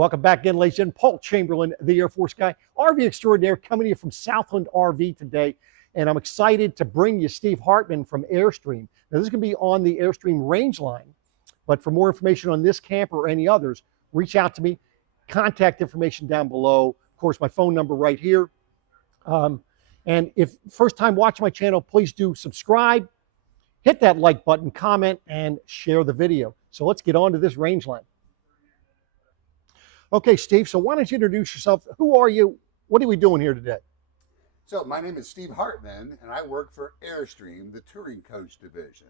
Welcome back again, ladies and gentlemen. Paul Chamberlain, the Air Force guy, RV Extraordinaire, coming to you from Southland RV today. And I'm excited to bring you Steve Hartman from Airstream. Now, this is going to be on the Airstream Rangeline. But for more information on this camper or any others, reach out to me. Contact information down below. Of course, my phone number right here. And if first time watching my channel, please do subscribe, hit that like button, comment, and share the video. So let's get on to this Rangeline. Okay, Steve, so why don't you introduce yourself? Who are you? What are we doing here today? So my name is Steve Hartman, and I work for Airstream, the touring coach division.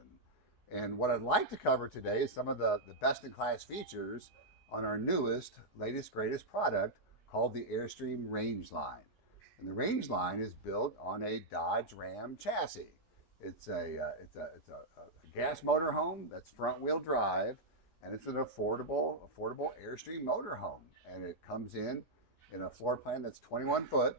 And what I'd like to cover today is some of the best-in-class features on our newest, latest, greatest product called the Airstream Rangeline. And the Rangeline is built on a Dodge Ram chassis. It's a gas motorhome that's front-wheel drive, and it's an affordable Airstream motorhome. And it comes in a floor plan that's 21 foot.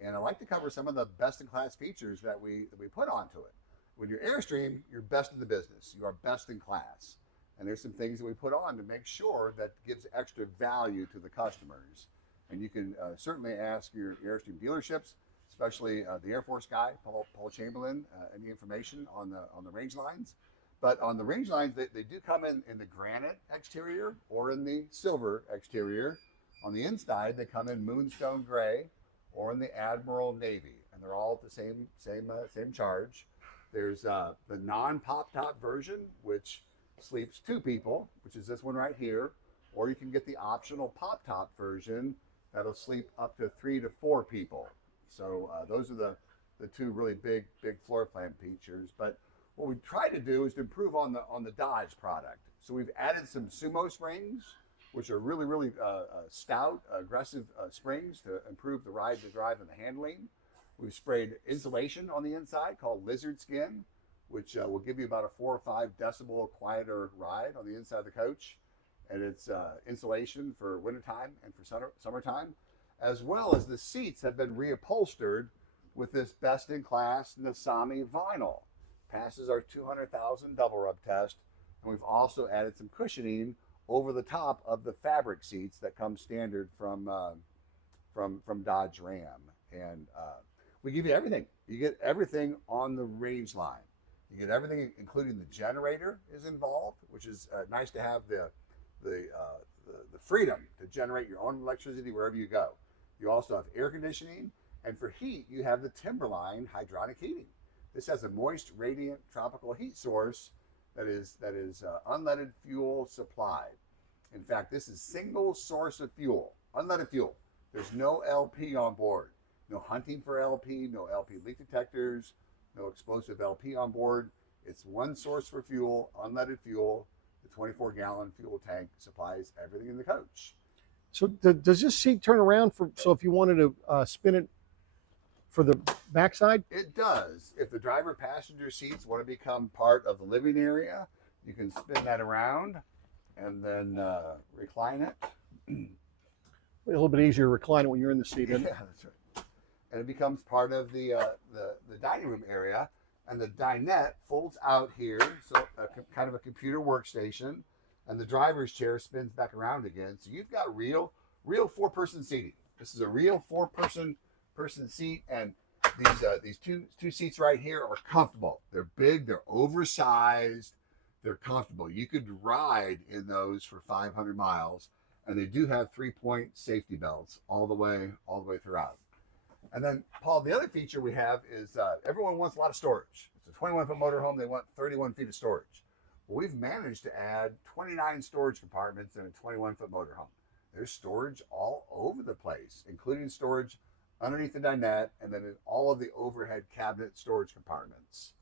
And I like to cover some of the best-in-class features that we put onto it. When you're Airstream, you're best in the business. You are best in class. And there's some things that we put on to make sure that gives extra value to the customers. And you can certainly ask your Airstream dealerships, especially the Air Force guy, Paul Chamberlain, any information on the Rangelines. But on the Rangelines, they do come in the granite exterior or in the silver exterior. On the inside, they come in moonstone gray or in the Admiral Navy, and they're all at the same charge. There's the non-pop top version, which sleeps 2 people, which is this one right here, or you can get the optional pop top version that'll sleep up to 3 to 4 people. So those are the 2 really big floor plan features. But what we try to do is to improve on the Dodge product. So we've added some sumo springs, which are really stout, aggressive springs to improve the ride, the drive, and the handling. We've sprayed insulation on the inside called lizard skin, which will give you about a 4 or 5 decibel quieter ride on the inside of the coach. And it's insulation for wintertime and for summertime, as well as the seats have been reupholstered with this best-in-class Nsami vinyl. Passes our 200,000 double rub test, and we've also added some cushioning over the top of the fabric seats that come standard from Dodge Ram. And we give you everything. You get everything on the Rangeline. You get everything, including the generator is involved, which is nice to have the freedom to generate your own electricity wherever you go. You also have air conditioning, and for heat, you have the Timberline hydronic heating. This has a moist, radiant, tropical heat source that is unleaded fuel supplied. In fact, this is single source of fuel, unleaded fuel. There's no LP on board. No hunting for LP, no LP leak detectors, no explosive LP on board. It's one source for fuel, unleaded fuel. The 24-gallon fuel tank supplies everything in the coach. So does this seat turn around so if you wanted to spin it for the backside? It does. If the driver passenger seats want to become part of the living area, you can spin that around and then recline it. A little bit easier to recline it when you're in the seat, isn't it? Yeah, that's right. And it becomes part of the dining room area. And the dinette folds out here, so kind of a computer workstation, and the driver's chair spins back around again. So you've got real 4-person seating. This is a real 4-person seat, and these two seats right here are comfortable. They're big, they're oversized, they're comfortable. You could ride in those for 500 miles, and they do have 3-point safety belts all the way throughout. And then, Paul, the other feature we have is everyone wants a lot of storage. It's a 21-foot motorhome. They want 31 feet of storage. Well, we've managed to add 29 storage compartments in a 21-foot motorhome. There's storage all over the place, including storage underneath the dinette and then in all of the overhead cabinet storage compartments.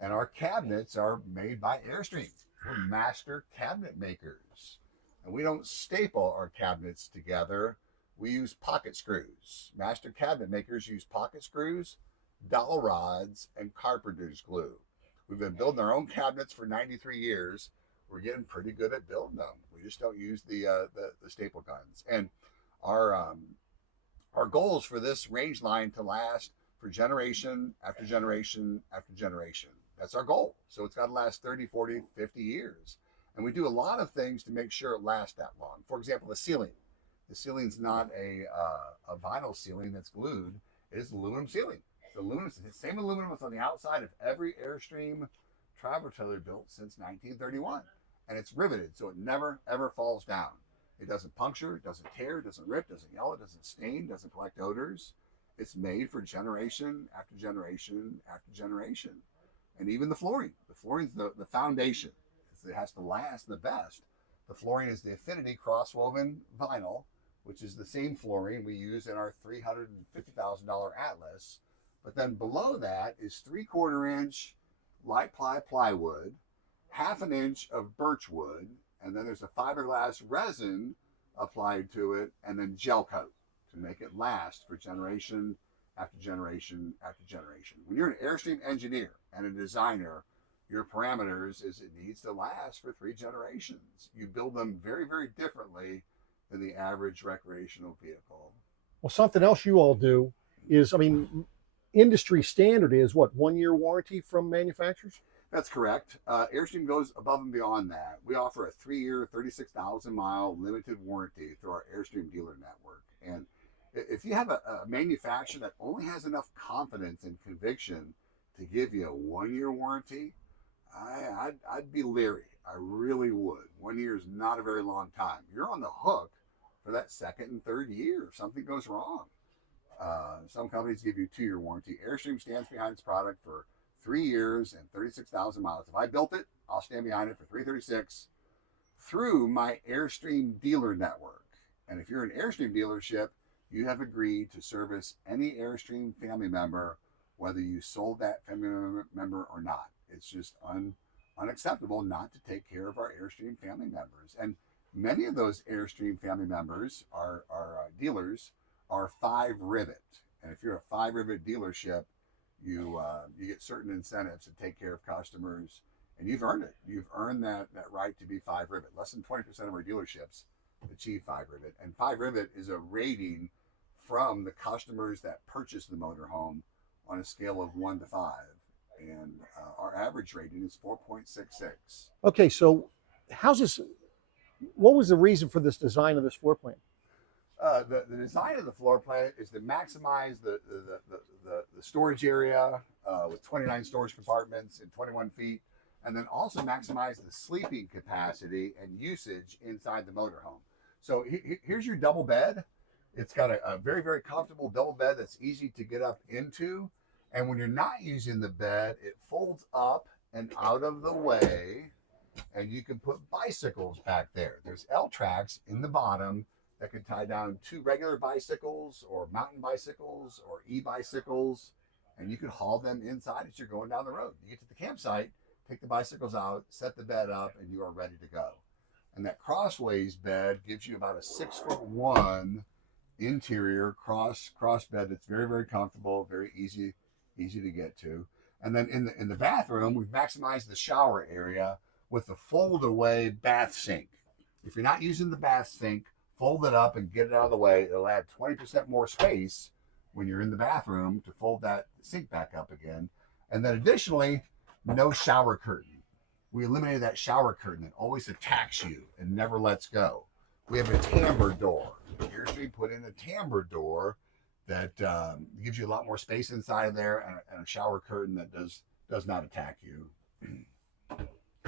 And our cabinets are made by Airstream. We're master cabinet makers. And we don't staple our cabinets together. We use pocket screws. Master cabinet makers use pocket screws, dowel rods, and carpenter's glue. We've been building our own cabinets for 93 years. We're getting pretty good at building them. We just don't use the staple guns. And our goal is for this Rangeline to last for generation after generation after generation. That's our goal. So it's got to last 30, 40, 50 years. And we do a lot of things to make sure it lasts that long. For example, the ceiling. The ceiling's not a vinyl ceiling that's glued. It is aluminum ceiling. It's aluminum, the same aluminum that's on the outside of every Airstream travel trailer built since 1931. And it's riveted, so it never, ever falls down. It doesn't puncture, it doesn't tear, it doesn't rip, doesn't yellow, it doesn't stain, doesn't collect odors. It's made for generation after generation after generation. And even the flooring's the foundation. It has to last the best. The flooring is the Affinity cross-woven vinyl, which is the same flooring we use in our $350,000 Atlas. But then below that is 3/4 inch light ply plywood, 1/2 inch of birch wood, and then there's a fiberglass resin applied to it, and then gel coat to make it last for generation after generation after generation. When you're an Airstream engineer and a designer, your parameters is it needs to last for 3 generations. You build them very, very differently than the average recreational vehicle. Well, something else you all do is, I mean, industry standard is what, 1-year warranty from manufacturers? That's correct. Airstream goes above and beyond that. We offer a 3-year, 36,000-mile limited warranty through our Airstream dealer network. And if you have a manufacturer that only has enough confidence and conviction to give you a 1-year warranty, I'd be leery. I really would. 1 year is not a very long time. You're on the hook for that 2nd and 3rd year if something goes wrong. Some companies give you a 2-year warranty. Airstream stands behind its product for 3 years and 36,000 miles. If I built it, I'll stand behind it for 336 through my Airstream dealer network. And if you're an Airstream dealership, you have agreed to service any Airstream family member, whether you sold that family member or not. It's just unacceptable not to take care of our Airstream family members. And many of those Airstream family members, our dealers, are 5 Rivet. And if you're a 5 Rivet dealership, you get certain incentives to take care of customers, and you've earned it. You've earned that right to be 5 Rivet. Less than 20% of our dealerships achieve 5 Rivet. And 5 Rivet is a rating from the customers that purchase the motorhome on a scale of 1 to 5. And our average rating is 4.66. Okay, so what was the reason for this design of this floor plan? The design of the floor plan is to maximize the storage area with 29 storage compartments and 21 feet, and then also maximize the sleeping capacity and usage inside the motorhome. So here's your double bed. It's got a very, very comfortable double bed that's easy to get up into. And when you're not using the bed, it folds up and out of the way, and you can put bicycles back there. There's L-tracks in the bottom that can tie down 2 regular bicycles or mountain bicycles or e-bicycles, and you can haul them inside as you're going down the road. You get to the campsite, take the bicycles out, set the bed up, and you are ready to go. And that crossways bed gives you about a 6'1" interior cross bed that's very, very comfortable, very easy to get to. And then in the bathroom, we've maximized the shower area with the fold away bath sink. If you're not using the bath sink, fold it up and get it out of the way. It'll add 20% more space when you're in the bathroom to fold that sink back up again. And then additionally, no shower curtain. We eliminated that shower curtain that always attacks you and never lets go. We have a timbre door. Airstream put in a timbre door that gives you a lot more space inside of there, and a shower curtain that does not attack you.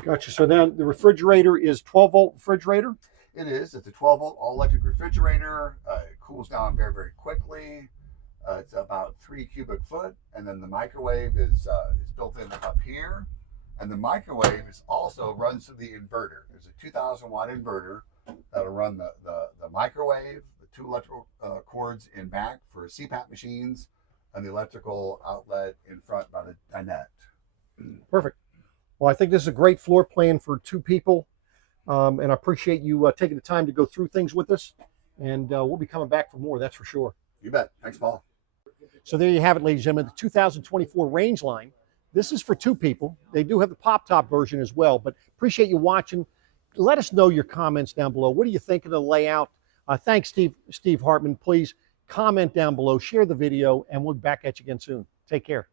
Gotcha. So now the refrigerator is 12-volt refrigerator? It is. It's a 12-volt all-electric refrigerator. It cools down very, very quickly. It's about 3 cubic foot, and then the microwave is built in up here. And the microwave also runs through the inverter. There's a 2,000 watt inverter that'll run the microwave, the 2 electrical cords in back for CPAP machines, and the electrical outlet in front by the dinette. Perfect. Well, I think this is a great floor plan for 2 people, and I appreciate you taking the time to go through things with us, and we'll be coming back for more, that's for sure. You bet. Thanks, Paul. So there you have it, ladies and gentlemen, the 2024 Rangeline. This is for 2 people. They do have the pop-top version as well, but appreciate you watching. Let us know your comments down below. What do you think of the layout? Thanks, Steve Hartman. Please comment down below, share the video, and we'll be back at you again soon. Take care.